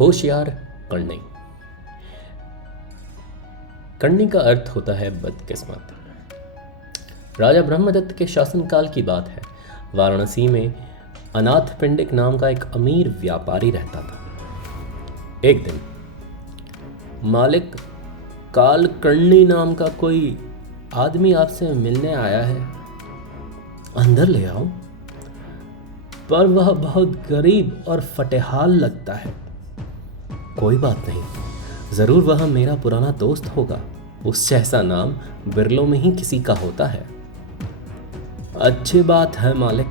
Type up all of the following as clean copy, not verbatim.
होशियार करनी। करनी का अर्थ होता है बदकिस्मत। राजा ब्रह्मदत्त के शासनकाल की बात है। वाराणसी में अनाथ पिंडिक नाम का एक अमीर व्यापारी रहता था। एक दिन मालिक कालकर्णी नाम का कोई आदमी आपसे मिलने आया है, अंदर ले आओ, पर वह बहुत गरीब और फटेहाल लगता है। कोई बात नहीं, जरूर वह मेरा पुराना दोस्त होगा, उस जैसा नाम बिरलों में ही किसी का होता है। अच्छी बात है मालिक।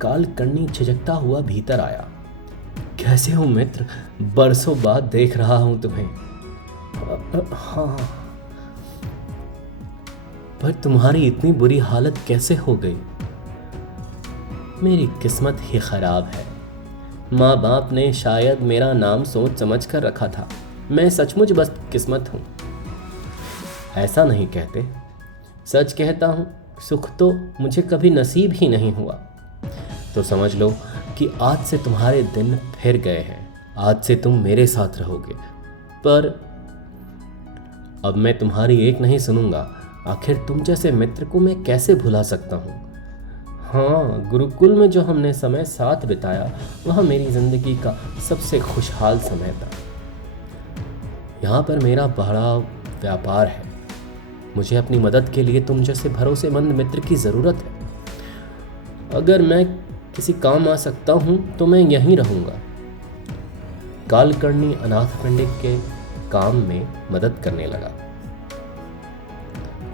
कालकर्णी झिझकता हुआ भीतर आया। कैसे हो मित्र, बरसों बाद देख रहा हूं तुम्हें। हाँ, पर तुम्हारी इतनी बुरी हालत कैसे हो गई? मेरी किस्मत ही खराब है। माँ बाप ने शायद मेरा नाम सोच समझ कर रखा था। मैं सचमुच बस किस्मत हूं। ऐसा नहीं कहते, सच कहता हूं, सुख तो मुझे कभी नसीब ही नहीं हुआ। तो समझ लो कि आज से तुम्हारे दिन फिर गए हैं। आज से तुम मेरे साथ रहोगे। पर अब मैं तुम्हारी एक नहीं सुनूंगा। आखिर तुम जैसे मित्र को मैं कैसे भुला सकता हूं? हाँ, गुरुकुल में जो हमने समय साथ बिताया वह मेरी जिंदगी का सबसे खुशहाल समय था। यहाँ पर मेरा बड़ा व्यापार है। मुझे अपनी मदद के लिए तुम जैसे भरोसेमंद मित्र की जरूरत है। अगर मैं किसी काम आ सकता हूं तो मैं यहीं रहूंगा। कालकर्णी अनाथ पिंडिक के काम में मदद करने लगा।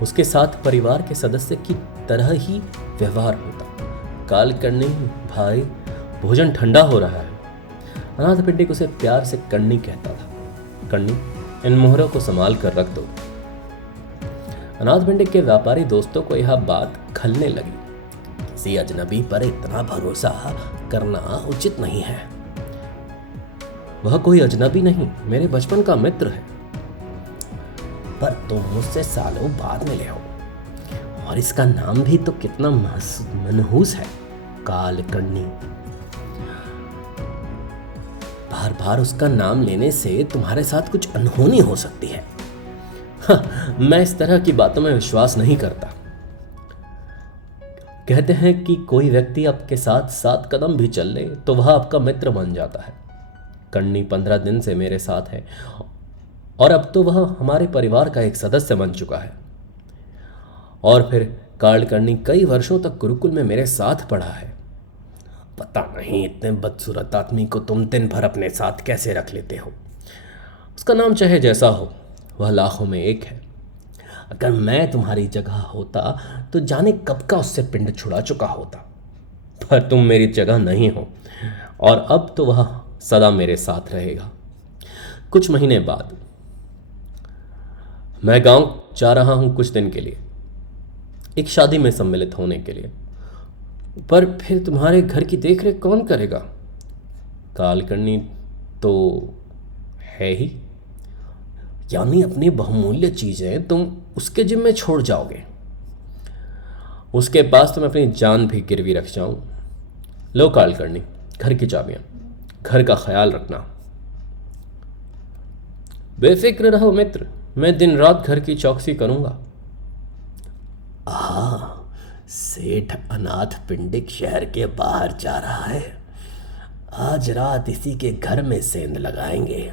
उसके साथ परिवार के सदस्य की तरह ही व्यवहार होता। कालकर्णी, भाई भोजन ठंडा हो रहा है। अनाथ पिंडिक उसे प्यार से कर्णी कहता था। कर्णी, इन मोहरों को संभाल कर रख दो। अनाथ पिंडिक के व्यापारी दोस्तों को यह बात खलने लगी। किसी अजनबी पर इतना भरोसा करना उचित नहीं है। वह कोई अजनबी नहीं, मेरे बचपन का मित्र है। पर तुम मुझसे सालों बाद मिले हो, और इसका नाम भी तो कितना मनहूस है, कालकर्णी। बार बार उसका नाम लेने से तुम्हारे साथ कुछ अनहोनी हो सकती है। हाँ, मैं इस तरह की बातों में विश्वास नहीं करता। कहते हैं कि कोई व्यक्ति आपके साथ 7 कदम भी चल ले तो वह आपका मित्र बन जाता है। कर्णी 15 दिन से मेरे साथ है और अब तो वह हमारे परिवार का एक सदस्य बन चुका है। और फिर कालकर्णी कई वर्षों तक गुरुकुल में मेरे साथ पढ़ा है। पता नहीं इतने बदसूरत आदमी को तुम दिन भर अपने साथ कैसे रख लेते हो। उसका नाम चाहे जैसा हो, वह लाखों में एक है। अगर मैं तुम्हारी जगह होता तो जाने कब का उससे पिंड छुड़ा चुका होता। पर तुम मेरी जगह नहीं हो, और अब तो वह सदा मेरे साथ रहेगा। कुछ महीने बाद मैं गांव जा रहा हूं कुछ दिन के लिए, एक शादी में सम्मिलित होने के लिए। पर फिर तुम्हारे घर की देखरेख कौन करेगा? कालकर्णी तो है ही, यानी अपनी बहुमूल्य चीजें तुम उसके जिम्मे छोड़ जाओगे। उसके पास तो मैं अपनी जान भी गिरवी रख जाऊं। लो कालकर्णी, घर की चाबियां, घर का ख्याल रखना। बेफिक्र रहो मित्र, मैं दिन रात घर की चौकसी करूंगा। सेठ अनाथ पिंडिक शहर के बाहर जा रहा है। आज रात इसी के घर में सेंध लगाएंगे।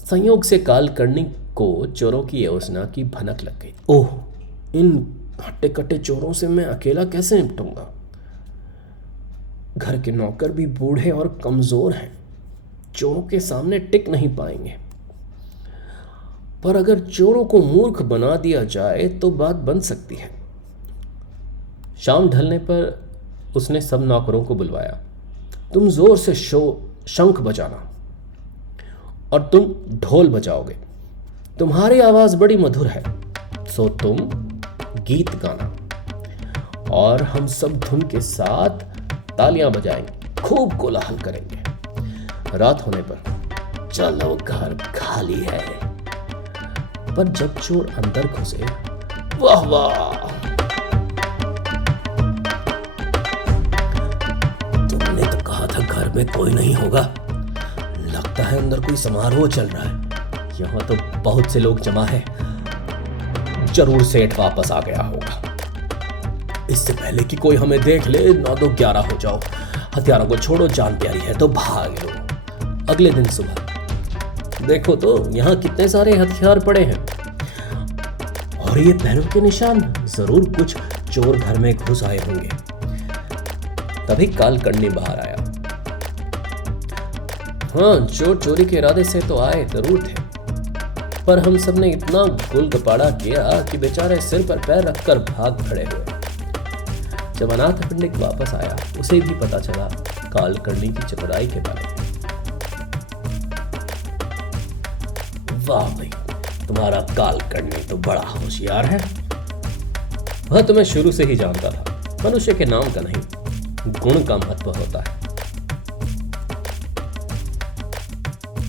संयोग से कालकर्णी को चोरों की योजना की भनक लग गई। ओह, इन हट्टे कट्टे चोरों से मैं अकेला कैसे निपटूंगा? घर के नौकर भी बूढ़े और कमजोर हैं, चोरों के सामने टिक नहीं पाएंगे। पर अगर चोरों को मूर्ख बना दिया जाए तो बात बन सकती है। शाम ढलने पर उसने सब नौकरों को बुलवाया। तुम जोर से शंख बजाना और तुम ढोल बजाओगे। तुम्हारी आवाज बड़ी मधुर है, सो तुम गीत गाना और हम सब धुन के साथ तालियां बजाएंगे, खूब कोलाहल करेंगे। रात होने पर चलो घर खाली है। पर जब चोर अंदर घुसे, वाह वाह, तुमने तो कहा था घर में कोई नहीं होगा, लगता है अंदर कोई समारोह चल रहा है। यहाँ तो बहुत से लोग जमा है। जरूर सेठ वापस आ गया होगा। इससे पहले कि कोई हमें देख ले, 9-11 हो जाओ। हथियारों को छोड़ो, जान प्यारी है तो भाग लो। अगले दिन सुबह देखो तो यहाँ कितने सारे हथियार पड़े हैं और ये पैरों के निशान। जरूर कुछ चोर घर में घुस आए होंगे। तभी कालकर्णी बाहर आया। हाँ, चोर चोरी के इरादे से तो आए जरूर थे, पर हम सब ने इतना गुलगपाड़ा किया कि बेचारे सिर पर पैर रखकर भाग खड़े हुए। जब अनाथ पंडित वापस आया, उसे भी पता चला कालकर्णी की चतुराई के बारे में। वाह भाई, तुम्हारा कालकर्णी तो बड़ा होशियार है। वह तो मैं शुरू से ही जानता था। मनुष्य के नाम का नहीं, गुण का महत्व होता है।